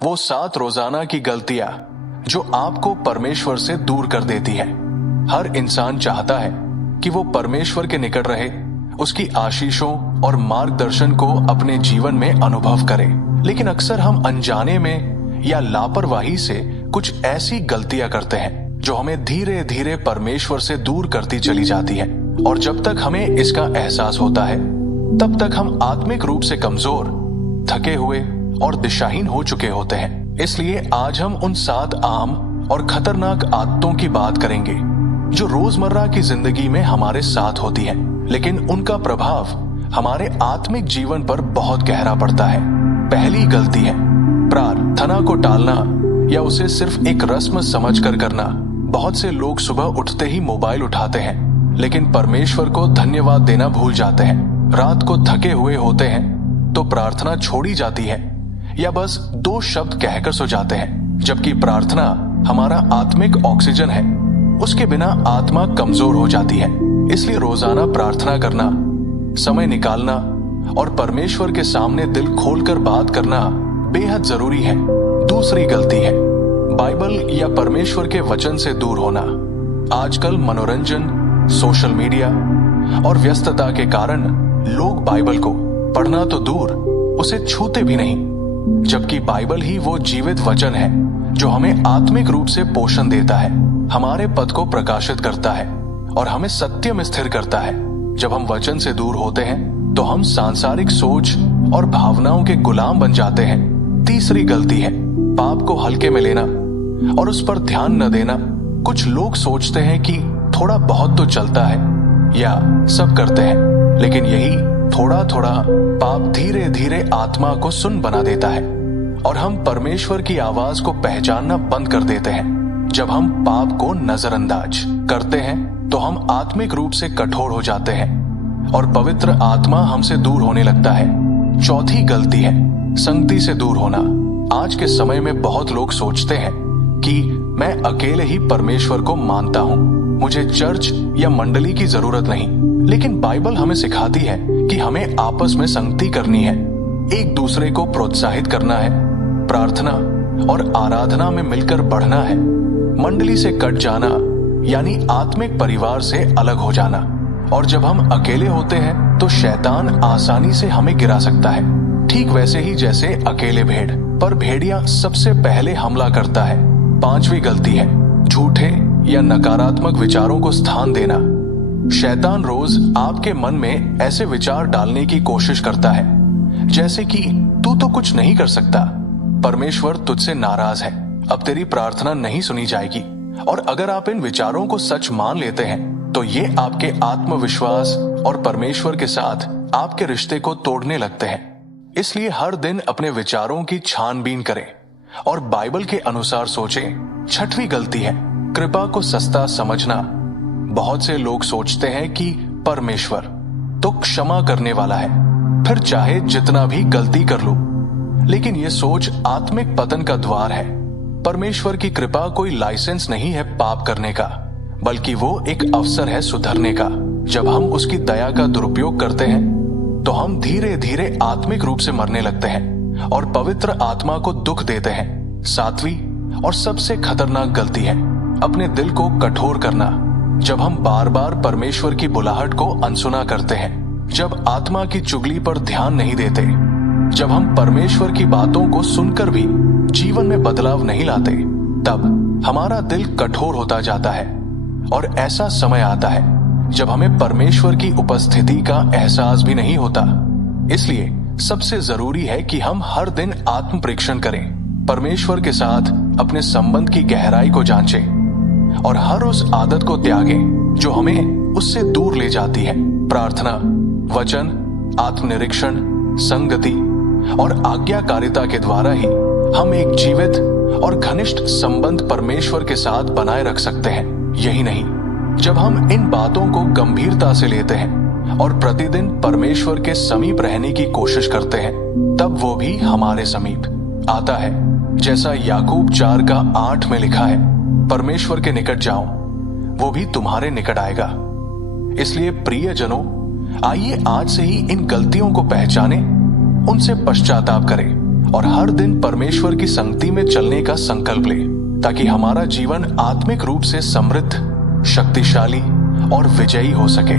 वो 7 रोजाना की गलतियां जो आपको परमेश्वर से दूर कर देती है। हर इंसान चाहता है कि वो परमेश्वर के निकट रहे, उसकी आशीषों और मार्गदर्शन को अपने जीवन में अनुभव करे। लेकिन अक्सर हम अनजाने में या लापरवाही से कुछ ऐसी गलतियां करते हैं जो हमें धीरे धीरे परमेश्वर से दूर करती चली जाती है। और जब तक हमें इसका एहसास होता है तब तक हम आत्मिक रूप से कमजोर, थके हुए और दिशाहीन हो चुके होते हैं। इसलिए आज हम उन 7 आम और खतरनाक आदतों की बात करेंगे जो रोजमर्रा की जिंदगी में हमारे साथ होती है, लेकिन उनका प्रभाव हमारे आत्मिक जीवन पर बहुत गहरा पड़ता है। पहली गलती है प्रार्थना को टालना या उसे सिर्फ एक रस्म समझकर करना। बहुत से लोग सुबह उठते ही मोबाइल उठाते हैं, लेकिन परमेश्वर को धन्यवाद देना भूल जाते हैं। रात को थके हुए होते हैं तो प्रार्थना छोड़ी जाती है या बस 2 शब्द कहकर सो जाते हैं, जबकि प्रार्थना हमारा आत्मिक ऑक्सीजन है। उसके बिना आत्मा कमजोर हो जाती है। इसलिए रोजाना प्रार्थना करना, समय निकालना और परमेश्वर के सामने दिल खोलकर बात करना बेहद जरूरी है। दूसरी गलती है बाइबल या परमेश्वर के वचन से दूर होना। आजकल मनोरंजन, सोशल मीडिया और व्यस्तता के कारण लोग बाइबल को पढ़ना तो दूर, उसे छूते भी नहीं, जबकि बाइबल ही वो जीवित वचन है जो हमें आत्मिक रूप से पोषण देता है, हमारे पथ को प्रकाशित करता है और हमें सत्य में स्थिर करता है। जब हम वचन से दूर होते हैं तो हम सांसारिक सोच और भावनाओं के गुलाम बन जाते हैं। तीसरी गलती है पाप को हल्के में लेना और उस पर ध्यान न देना। कुछ लोग सोचते हैं कि थोड़ा बहुत तो चलता है या सब करते हैं, लेकिन यही थोड़ा थोड़ा पाप धीरे धीरे आत्मा को सुन्न बना देता है और हम परमेश्वर की आवाज को पहचानना बंद कर देते हैं। जब हम पाप को नजरअंदाज करते हैं तो हम आत्मिक रूप से कठोर हो जाते हैं और पवित्र आत्मा हमसे दूर होने लगता है। चौथी गलती है संगति से दूर होना। आज के समय में बहुत लोग सोचते हैं कि मैं अकेले ही परमेश्वर को मानता हूँ, मुझे चर्च या मंडली की जरूरत नहीं। लेकिन बाइबल हमें सिखाती है कि हमें आपस में संगति करनी है, एक दूसरे को प्रोत्साहित करना है, प्रार्थना और आराधना में मिलकर बढ़ना है। मंडली से कट जाना यानी आत्मिक परिवार से अलग हो जाना। और जब हम अकेले होते हैं तो शैतान आसानी से हमें गिरा सकता है, ठीक वैसे ही जैसे अकेले भेड़ पर भेड़िया सबसे पहले हमला करता है। पांचवी गलती है झूठे या नकारात्मक विचारों को स्थान देना। शैतान रोज आपके मन में ऐसे विचार डालने की कोशिश करता है जैसे कि तू तो कुछ नहीं कर सकता, परमेश्वर तुझसे नाराज है, अब तेरी प्रार्थना नहीं सुनी जाएगी। और अगर आप इन विचारों को सच मान लेते हैं तो ये आपके आत्मविश्वास और परमेश्वर के साथ आपके रिश्ते को तोड़ने लगते हैं। इसलिए हर दिन अपने विचारों की छानबीन करें और बाइबल के अनुसार सोचें। छठवीं गलती है कृपा को सस्ता समझना। बहुत से लोग सोचते हैं कि परमेश्वर तो क्षमा करने वाला है, फिर चाहे जितना भी गलती कर लूं। लेकिन यह सोच आत्मिक पतन का द्वार है। परमेश्वर की कृपा कोई लाइसेंस नहीं है पाप करने का, बल्कि वो एक अवसर है सुधरने का। जब हम उसकी दया का दुरुपयोग करते हैं तो हम धीरे धीरे आत्मिक रूप से मरने लगते हैं और पवित्र आत्मा को दुख देते हैं। सातवीं और सबसे खतरनाक गलती है अपने दिल को कठोर करना। जब हम बार बार परमेश्वर की बुलाहट को अनसुना करते हैं, जब आत्मा की चुगली पर ध्यान नहीं देते, जब हम परमेश्वर की बातों को सुनकर भी जीवन में बदलाव नहीं लाते, तब हमारा दिल कठोर होता जाता है और ऐसा समय आता है जब हमें परमेश्वर की उपस्थिति का एहसास भी नहीं होता। इसलिए सबसे जरूरी है कि हम हर दिन आत्म परीक्षण करें, परमेश्वर के साथ अपने संबंध की गहराई को जांचें और हर उस आदत को त्यागें जो हमें उससे दूर ले जाती है। प्रार्थना, वचन, आत्मनिरीक्षण, संगति और आज्ञाकारिता के द्वारा ही हम एक जीवित और घनिष्ठ संबंध परमेश्वर के साथ बनाए रख सकते हैं। यही नहीं, जब हम इन बातों को गंभीरता से लेते हैं और प्रतिदिन परमेश्वर के समीप रहने की कोशिश करते हैं, तब वो भी हमारे समीप आता है। जैसा याकूब 4:8 में लिखा है, परमेश्वर के निकट जाओ, वो भी तुम्हारे निकट आएगा। इसलिए प्रियजनों, आइए आज से ही इन गलतियों को पहचानें, उनसे पश्चाताप करें और हर दिन परमेश्वर की संगति में चलने का संकल्प लें, ताकि हमारा जीवन आत्मिक रूप से समृद्ध, शक्तिशाली और विजयी हो सके।